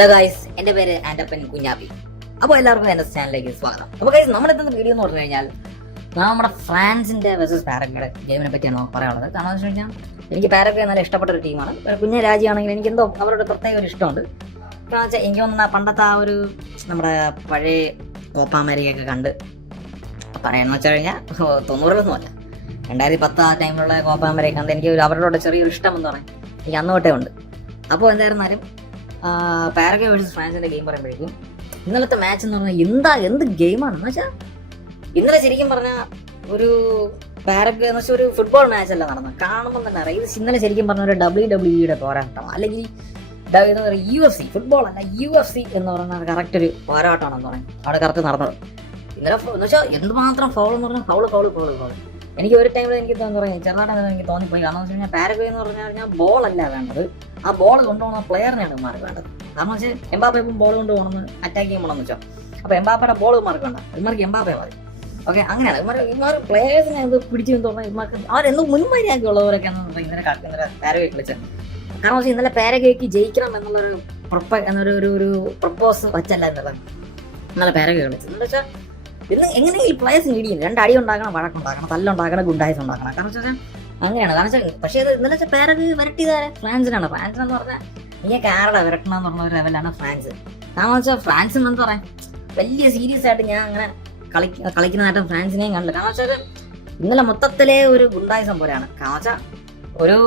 Hello guys, എൻ്റെ പേര് ആൻഡപ്പൻ കുഞ്ഞാപ്പി. അപ്പോൾ എല്ലാവർക്കും എൻ്റെ ചാനലിലേക്ക് സ്വാഗതം. അപ്പോൾ ഗൈസ്, നമ്മളെത്തുന്ന വീഡിയോ എന്ന് പറഞ്ഞു കഴിഞ്ഞാൽ നമ്മുടെ ഫ്രാൻസിന്റെ വേഴ്സസ് പാരഗ്വയുടെ ഗെയിമിനെ പറ്റിയാണ് നമുക്ക് പറയാനുള്ളത്. കാരണം എന്ന് വെച്ച് കഴിഞ്ഞാൽ എനിക്ക് പാരഗ്വേ നല്ല ഇഷ്ടപ്പെട്ട ഒരു ടീമാണ്. കുഞ്ഞ രാജ്യമാണെങ്കിൽ എനിക്ക് എന്തോ അവരുടെ പ്രത്യേക ഒരു ഇഷ്ടമുണ്ട്. കാരണം വെച്ചാൽ എനിക്ക് തോന്നുന്ന പണ്ടത്തെ ആ ഒരു നമ്മുടെ പഴയ കോപ്പ അമേരിക്കയൊക്കെ കണ്ട് പറയാന്ന് വെച്ച് കഴിഞ്ഞാൽ 90-ലൊന്നുമല്ല, 2010 ആ ടൈമിലുള്ള കോപ്പ അമേരിക്ക കണ്ട് എനിക്ക് അവരോട് ചെറിയൊരു ഇഷ്ടം എന്ന് പറയാം എനിക്ക് അന്ന് തൊട്ടേ ഉണ്ട്. അപ്പോൾ എന്തായിരുന്നാലും പാരഗ്വേ വേഴ്സസ് ഫ്രാൻസിന്റെ ഗെയിം പറയുമ്പോഴേക്കും ഇന്നലത്തെ മാച്ച് എന്ന് പറഞ്ഞാൽ എന്ത് ഗെയിമാണെന്ന് വെച്ചാൽ ഇന്നലെ ശരിക്കും പറഞ്ഞാൽ ഒരു പാരഗ്വേ എന്ന് വെച്ചാൽ ഒരു ഫുട്ബോൾ മാച്ച് അല്ല നടന്നത്. കാണുമ്പോൾ തന്നെ അറിയാം ഇത് ഇന്നലെ ശരിക്കും പറഞ്ഞ ഒരു WWE പോരാട്ടം, അല്ലെങ്കിൽ എന്താ പറയുക UFC, ഫുട്ബോൾ അല്ല UFC എന്ന് പറയുന്ന കറക്റ്റ് ഒരു പോരാട്ടമാണെന്ന് പറയും അവിടെ കറക്റ്റ് നടന്നത്. ഇന്നലെ എന്ന് വെച്ചാൽ എന്തുമാത്രം ഫൗൾ എന്ന് പറഞ്ഞാൽ ഫൗള് എനിക്ക് ഒരു ടൈമിൽ എനിക്ക് ചെറുതായിട്ട് എനിക്ക് തോന്നിപ്പോയി. കാരണം എന്ന് വെച്ച് കഴിഞ്ഞാൽ പാരഗ്വേ എന്ന് പറഞ്ഞു കഴിഞ്ഞാൽ ബോളല്ല വേണ്ടത്, ആ ബോൾ കൊണ്ടുപോകുന്ന പ്ലെയറിനെയാണ് ഇമാർക്ക് വേണ്ടത്. കാരണം വെച്ചാൽ എംബാപ്പ ഇപ്പം ബോൾ കൊണ്ട് പോകണമെന്ന് അറ്റാക്ക് ചെയ്യണമെന്ന് വെച്ചാൽ അപ്പോൾ എംബാപ്പയുടെ ബോൾ ഇമാർക്ക് വേണ്ട, ഇമാർക്ക് എംബാപ്പയെ മതി. ഓക്കെ, അങ്ങനെയാണ് ഇമാർ പ്ലെയേഴ്സിനെ ഇത് പിടിച്ചു തോന്നുന്നത്. ഇമാർക്ക് അവരെന്തോ മുൻമര്യാദ ഉള്ളവരൊക്കെയാണ് ഇന്നലെ പാരഗ്വേ കളിച്ചത്. കാരണം വെച്ചാൽ ഇന്നലെ പാരഗ്വേക്ക് ജയിക്കണം എന്നൊരു പ്രപ്പോസ് വച്ചല്ല ഇന്നലെ പാരഗ്വേ കളിച്ചത്. എന്ന് വെച്ചാൽ ഇന്ന് എങ്ങനെയെങ്കിലും പ്ലേയേഴ്സ് ലീഡ് രണ്ടടി ഉണ്ടാക്കണം, വഴക്കുണ്ടാക്കണം, തല്ലുണ്ടാക്കണം, ഗുണ്ടായ്സ് ഉണ്ടാക്കണം. കാരണം വെച്ചാൽ അങ്ങനെയാണ്. കാരണം വെച്ചാൽ പക്ഷേ ഇത് ഇന്നലെ വെച്ചാൽ പാരഗ്വേ വരട്ടിയതാരെ ഫ്രാൻസിനാണ്. ഫ്രാൻസിനെന്ന് പറഞ്ഞാൽ നിങ്ങൾക്ക് ആരുടെ വരട്ടണം എന്ന് പറഞ്ഞ ഒരു ലെവലാണ് ഫ്രാൻസ്. കാരണം വെച്ചാൽ ഫ്രാൻസിന് എന്താ പറയാ വലിയ സീരിയസ് ആയിട്ട് ഞാൻ അങ്ങനെ കളിക്കുന്നതായിട്ടും ഫ്രാൻസിനെയും കണ്ടില്ല. കാരണം വെച്ചാൽ ഇന്നലെ മൊത്തത്തിലെ ഒരു ഗുണ്ടായിസം പോലെയാണ്. കാരണം വെച്ചാൽ ഒരു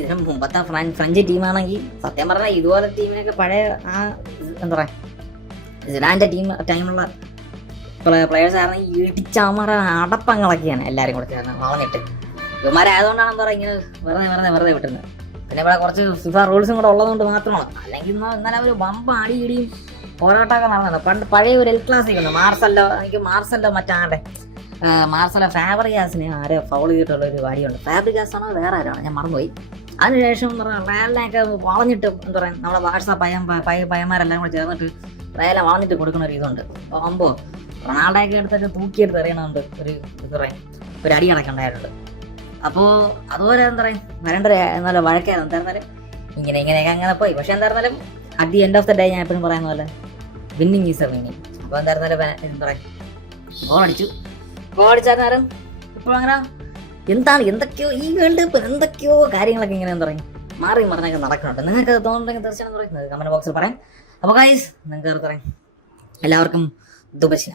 ഇതിന് മുമ്പത്തെ ഫ്രഞ്ച് ടീമാണെങ്കിൽ സത്യം പറഞ്ഞാൽ ഇതുപോലെ ടീമിനൊക്കെ പഴയ ആ എന്താ പറയാ സിഡാന്റെ ടൈമുള്ള പ്ലെയേഴ്സ് ആയിരുന്നു ഇടിച്ചമറ അടപ്പങ്ങളൊക്കെയാണ് എല്ലാവരും കൂടെ ചേർന്ന് വളർന്നിട്ട്. ഇവന്മാരായതുകൊണ്ടാണ് എന്താ പറയുക ഇങ്ങനെ വെറുതെ വിട്ടുന്നത്. പിന്നെ ഇവിടെ കുറച്ച് ഫിഫ റൂൾസും കൂടെ ഉള്ളതുകൊണ്ട് മാത്രമാണ്. അല്ലെങ്കിൽ ഇന്നലെ ഒരു വമ്പ അടിയിടിയും പോരാട്ടമൊക്കെ നടന്നത്. പണ്ട് പഴയ ഒരു എൽ ക്ലാസിക് ഉണ്ട്, മാർസല്ലോ മറ്റാടെ മാർസലോ ഫാബ്രിഗാസിനെ ആരോ ഫൗൾ ചെയ്തിട്ടുള്ള ഒരു കാര്യമുണ്ട്. ഫാബ്രിഗാസ് ആണോ വേറെ ആരാണ് ഞാൻ മറന്നുപോയി. അതിനുശേഷം എന്ന് പറഞ്ഞാൽ റയലിനെയൊക്കെ വളഞ്ഞിട്ട് എന്താ പറയുക നമ്മുടെ പയ്യന്മാരെല്ലാം കൂടെ ചേർന്നിട്ട് റയലെ വളഞ്ഞിട്ട് കൊടുക്കുന്ന ഒരു ഇതുണ്ട്. അമ്പോ റൊണാൾഡോയൊക്കെ എടുത്തൊക്കെ തൂക്കിയെടുത്ത് എറിയണമുണ്ട് ഒരു അടി കണക്കുണ്ടായിട്ടുണ്ട്. അപ്പോൾ അതുപോലെ എന്താ പറയുക വരേണ്ട എന്നാലും വഴക്കായിരുന്നു. എന്തായിരുന്നാലും ഇങ്ങനെയൊക്കെ അങ്ങനെ പോയി. പക്ഷെ എന്തായിരുന്നാലും at the end of the day ഞാൻ എപ്പോഴും പറയുന്ന പോലെ വിന്നിങ് ഈസ് എ വിന്നിങ്. അപ്പോൾ എന്തായിരുന്നാലും എന്താ പറയുക ഗോൾ അടിച്ചാലും ഇപ്പോൾ അങ്ങനെ എന്തൊക്കെയോ ഈ വേൾഡ് കപ്പ് എന്തൊക്കെയോ കാര്യങ്ങളൊക്കെ ഇങ്ങനെ എന്താ പറയുക മാറി മറിഞ്ഞൊക്കെ നടക്കുന്നുണ്ട്. നിങ്ങൾക്ക് തോന്നുന്നുണ്ടെങ്കിൽ തീർച്ചയായും പറയുന്നത് കമന്റ് ബോക്സിൽ പറയാം. അപ്പോൾ ഗൈസ് നിങ്ങൾക്ക് പറയാം എല്ലാവർക്കും ദുബശിന.